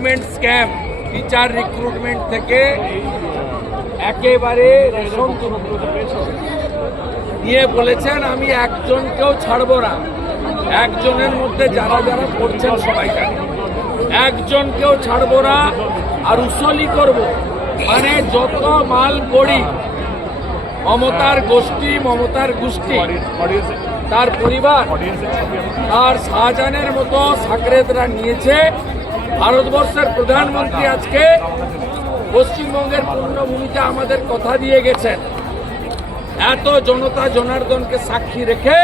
Recruitment scam teacher recruitment থেকে একেবারে ration নিয়ে বলেছেন, আমি একজনকেও ছাড়বো না। একজনের মধ্যে যারা যারা পড়ছেন সবাই জানে একজনকেও ছাড়বো না, আর উসলি করব। মানে যত মাল করি মমতার গোষ্ঠী মমতার গোষ্ঠী, তার পরিবার আর শাহজাহানের মতো সাকরেতরা নিয়েছে। ভারতবর্ষের প্রধানমন্ত্রী আজকে পশ্চিমবঙ্গের পূর্ণভূমিতে আমাদের কথা দিয়ে গেছেন। এত জনতা জনার্দনকে সাক্ষী রেখে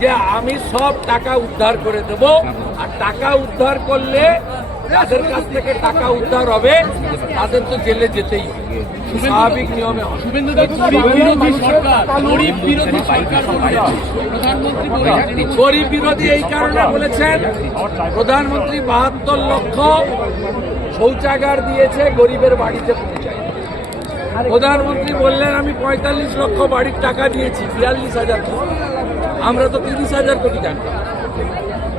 যে আমি সব টাকা উদ্ধার করে দেব। আর টাকা উদ্ধার করলে যাদের কাছ থেকে টাকা উদ্ধার হবে তাদের তো জেলে যেতেই হবে। স্বাভাবিক নিয়মে গরিব বিরোধী এই কারণে বলেছেন প্রধানমন্ত্রী বাহাত্তর লক্ষ শৌচাগার দিয়েছে গরিবের বাড়িতে পৌঁছায় প্রধানমন্ত্রী বললেন আমি পঁয়তাল্লিশ লক্ষ বাড়ির টাকা দিয়েছি বিয়াল্লিশ হাজার। আমরা তো তিরিশ হাজার কোটি জানতাম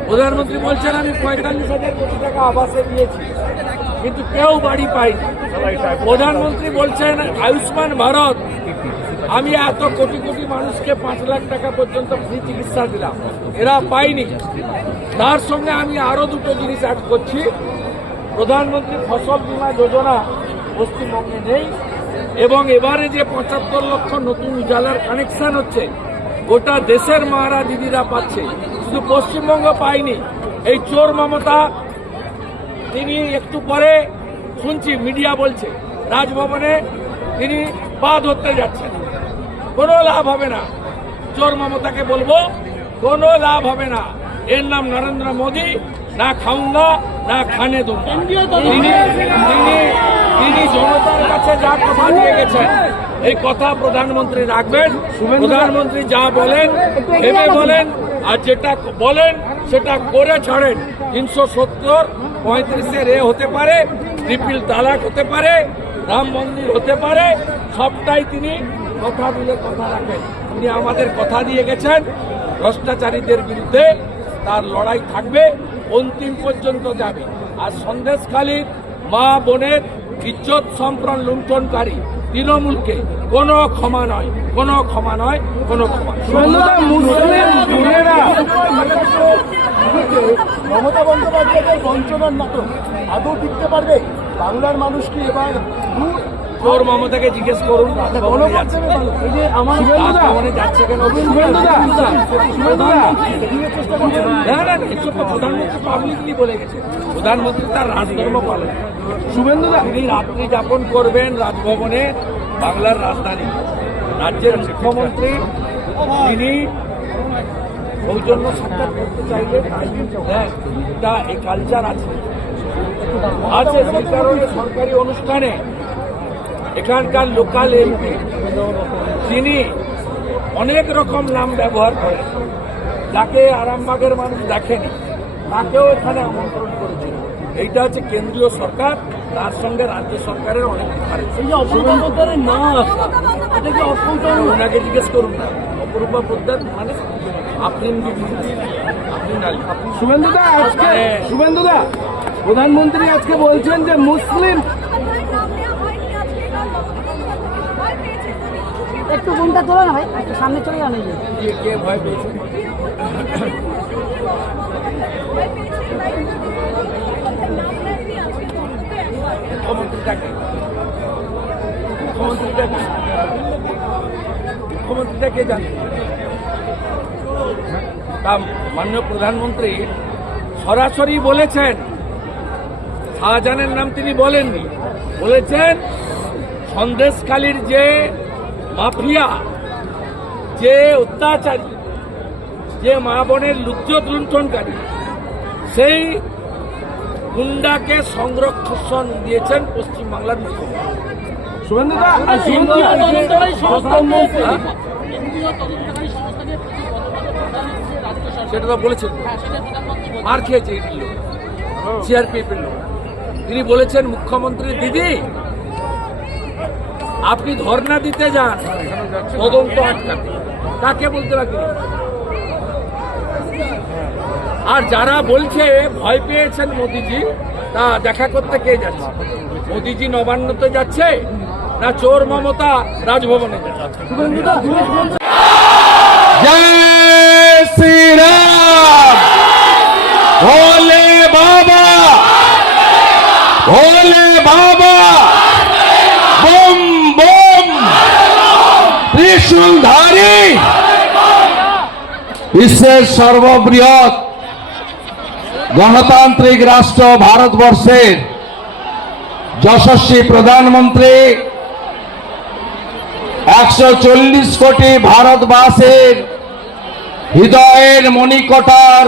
প্রধানমন্ত্রী বলছেন, আমি পঁয়তাল্লিশ হাজার কোটি টাকা আবাসে দিয়েছি, কিন্তু কেউ বাড়ি পায়নি। প্রধানমন্ত্রী বলছেন, আয়ুষ্মান ভারত, আমি এত কোটি কোটি মানুষকে পাঁচ লাখ টাকা পর্যন্ত ফ্রি চিকিৎসা দিলাম, এরা পায়নি। তার সঙ্গে আমি আরও দুটো জিনিস অ্যাড করছি। প্রধানমন্ত্রী ফসল বীমা যোজনা পশ্চিমবঙ্গে নেই, এবং এবারে যে পঁচাত্তর লক্ষ নতুন উজালার কানেকশন হচ্ছে, গোটা দেশের মারা দিদিরা পাচ্ছে। শুধু পশ্চিমবঙ্গ পায়নি এই চোর মমতা তিনি একটু পরে শুনছি মিডিয়া বলছে রাজভবনে তিনি পা ধরতে যাচ্ছেন। কোনো লাভ হবে না। চোর মমতাকে বলব কোনো লাভ হবে না। এর নাম নরেন্দ্র মোদী না খাউঙ্গা না খানে তিনি তিনি জনতার কাছে যা কথা দিয়ে গেছেন এই কথা প্রধানমন্ত্রী রাখবেন। প্রধানমন্ত্রী যা বলেন ভেবে বলেন আর যেটা বলেন, সেটা করে ছাড়েন। তিনশো সত্তর, পঁয়ত্রিশের এ হতে পারে ট্রিপিল তালাক হতে পারে, রাম মন্দির হতে পারে, সবটাই তিনি কথা দিলে কথা রাখেন। তিনি আমাদের কথা দিয়ে গেছেন। ভ্রষ্টাচারীদের বিরুদ্ধে তার লড়াই থাকবে, অন্তিম পর্যন্ত যাবে। আর সন্দেশখালীর মা বোনের ইজ্জত সম্প্রণ লুণ্ঠনকারী তৃণমূলকে। কোনো ক্ষমা নয় কোনো ক্ষমা নয় কোনো ক্ষমা নয়। মমতা বন্দ্যোপাধ্যায়ের বঞ্চনার নাটক। আদৌ টিকতে পারবে? বাংলার মানুষ কি এবার চোর মমতাকে জিজ্ঞেস করুন। যাচ্ছে কেন? না না প্রধানমন্ত্রী পাবলিকলি বলে গেছে। প্রধানমন্ত্রী তার রাজধর্ম পালন শুভেন্দুদা তিনি রাত্রি যাপন করবেন রাজভবনে বাংলার রাজধানী। রাজ্যের মুখ্যমন্ত্রী তিনি সৌজন্য সাক্ষাৎ করতে চাইলে এটা এই কালচার আছে। আছে সেই কারণে সরকারি অনুষ্ঠানে এখানকার লোকাল এমপি তিনি অনেক রকম নাম ব্যবহার করেন। যাকে আরামবাগের মানুষ দেখেনি তাকেও এখানে আমন্ত্রণ করেছিল। এইটা হচ্ছে কেন্দ্রীয় সরকার তার সঙ্গে রাজ্য সরকারের অনেক না ওনাকে জিজ্ঞেস করুন না। অপরূপা পোদ্দার মানে আপনি আপনি শুভেন্দুদা আজকে হ্যাঁ। শুভেন্দুদা প্রধানমন্ত্রী আজকে বলছেন যে মুসলিম একটু ফোনটা তোলো না ভাই, একটু সামনে চলে যান। কে কে ভয় পেয়েছে মুখ্যমন্ত্রীটাকে মুখ্যমন্ত্রীটাকে জানে তা মাননীয় প্রধানমন্ত্রী সরাসরি বলেছেন, শাহজাহানের নাম তিনি বলেননি, বলেছেন সন্দেশখালীর যে মাফিয়া যে অত্যাচারী যে মা বোনের লুজ্জত লুণ্ঠনকারী সেই গুন্ডাকে সংরক্ষণ দিয়েছেন পশ্চিমবাংলার মুখ্যমন্ত্রী। হ্যাঁ? সেটা তো বলেছেন। মার খেয়েছে লোক সিআরপিএফের লোক। তিনি বলেছেন মুখ্যমন্ত্রী দিদি আপনি ধর্ণা দিতে যান তদন্ত আটকাতে। কাকে বলতে রাখি আর যারা বলছে ভয় পেয়েছেন মোদিজি তা দেখা করতে কে যাচ্ছে? মোদিজি নবান্নতে যাচ্ছে না চোর মমতা রাজভবনে যাচ্ছে? দিনেশ বলছে जय বিশ্বের সর্ববৃহৎ গণতান্ত্রিক রাষ্ট্র ভারতবর্ষের যশস্বী প্রধানমন্ত্রী। একশো চল্লিশ কোটি ভারতবাসীর হৃদয়ের মণিকোটার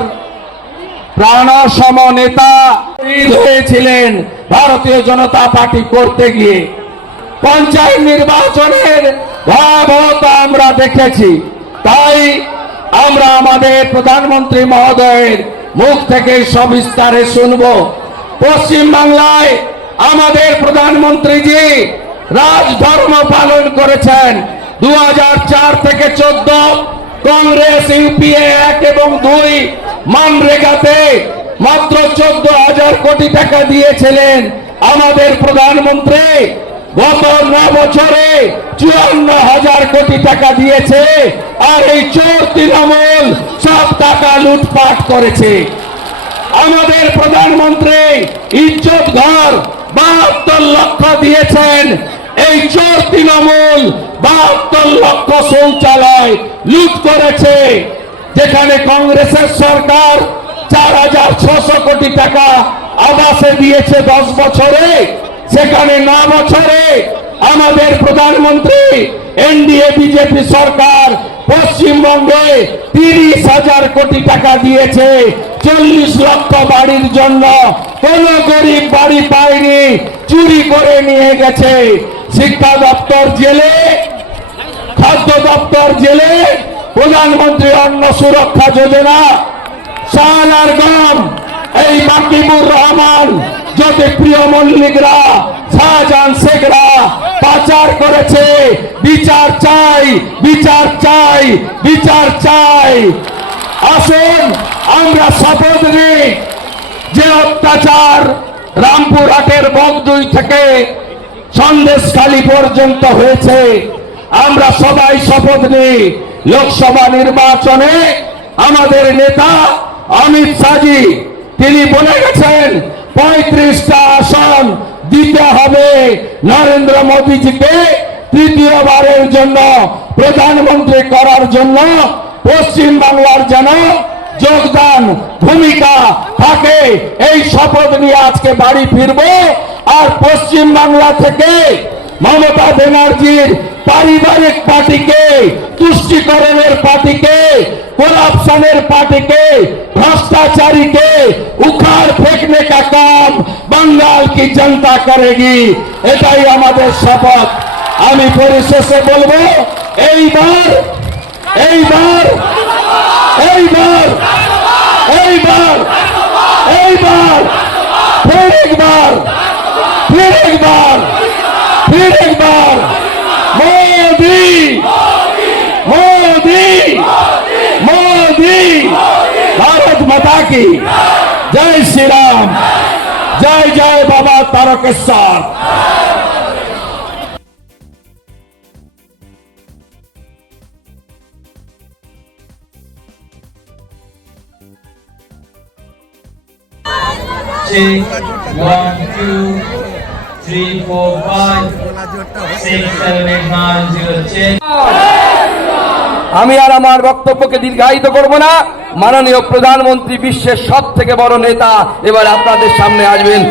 প্রাণসম নেতা হয়েছিলেন ভারতীয় জনতা পার্টি করতে গিয়ে। পঞ্চায়েত নির্বাচনের ভয়াবহতা আমরা দেখেছি। তাই আমরা আমাদের প্রধানমন্ত্রী মহোদয়ের মুখ থেকে সবিস্তারে শুনব। পশ্চিম বাংলায় আমাদের প্রধানমন্ত্রীজি রাজধর্ম পালন করেছেন। দু হাজার চার থেকে চোদ্দ কংগ্রেস ইউপিএ এক এবং দুই মানরেগাতে মাত্র চোদ্দ হাজার কোটি টাকা দিয়েছিলেন আমাদের প্রধানমন্ত্রী। গত ন বছরে চুয়ান্ন হাজার কোটি টাকা দিয়েছে, আর এই চোর তৃণমূল সব টাকা লুটপাট করেছে। আমাদের প্রধানমন্ত্রী ইজ্জত ঘর বাহাত্তর লক্ষ দিয়েছেন, এই চোর তৃণমূল বাহাত্তর লক্ষ শৌচালয় লুট করেছে, যেখানে কংগ্রেসের সরকার চার হাজার ছশো কোটি টাকা আবাসে দিয়েছে দশ বছরে। সেখানে ন বছরে আমাদের প্রধানমন্ত্রী, এনডিএ, বিজেপি সরকার পশ্চিমবঙ্গে তিরিশ হাজার কোটি টাকা দিয়েছে। চল্লিশ লক্ষ বাড়ির জন্য কোন গরিব বাড়ি পায়নি, চুরি করে নিয়ে গেছে। শিক্ষা দপ্তর জেলে, খাদ্য দপ্তর জেলে, প্রধানমন্ত্রী অন্ন সুরক্ষা যোজনা সাল আর গম, এই মাকিবুর রহমান জ্যোতিপ্রিয় মল্লিকরা, শাহজাহান শেখরা পাচার করেছে, বিচার চাই বিচার চাই বিচার চাই। আসুন, আমরা শপথ নিই যে অত্যাচার রামপুরহাটের বগদুই থেকে সন্দেশখালী পর্যন্ত হয়েছে। আমরা সবাই শপথ নিই, লোকসভা নির্বাচনে আমাদের নেতা অমিত শাহজি, তিনি বলে গেছেন পঁয়ত্রিশটা আসন দিতে হবে নরেন্দ্র মোদীজিকে তৃতীয়বারের জন্য, প্রধানমন্ত্রী করার জন্য পশ্চিম বাংলার যেন যোগদান ভূমিকা থাকে, এই শপথ নিয়ে আজকে বাড়ি ফিরবো। আর পশ্চিম বাংলা থেকে মমতা ব্যানার্জির পারিবারিক পার্টিকে, তুষ্টিকরণের পার্টিকে করাপশনের পার্টিকে भ्रष्टाचारी के उखाड़ फेंकने का काम बंगाल की जनता करेगी। এটাই আমাদের শপথ আমি পরিশেষে বলব এইবার এইবার এইবার এইবার এইবার ফির একবার ফির একবার ফির একবার মোদী কি? জয় শ্রীরাম। জয় জয় বাবা তারকেশ্বর। আমি আর আমার বক্তব্যকে দীর্ঘায়িত করব না। মাননীয় প্রধানমন্ত্রী বিশ্বের সব থেকে বড় নেতা এবার আপনাদের সামনে আসবেন।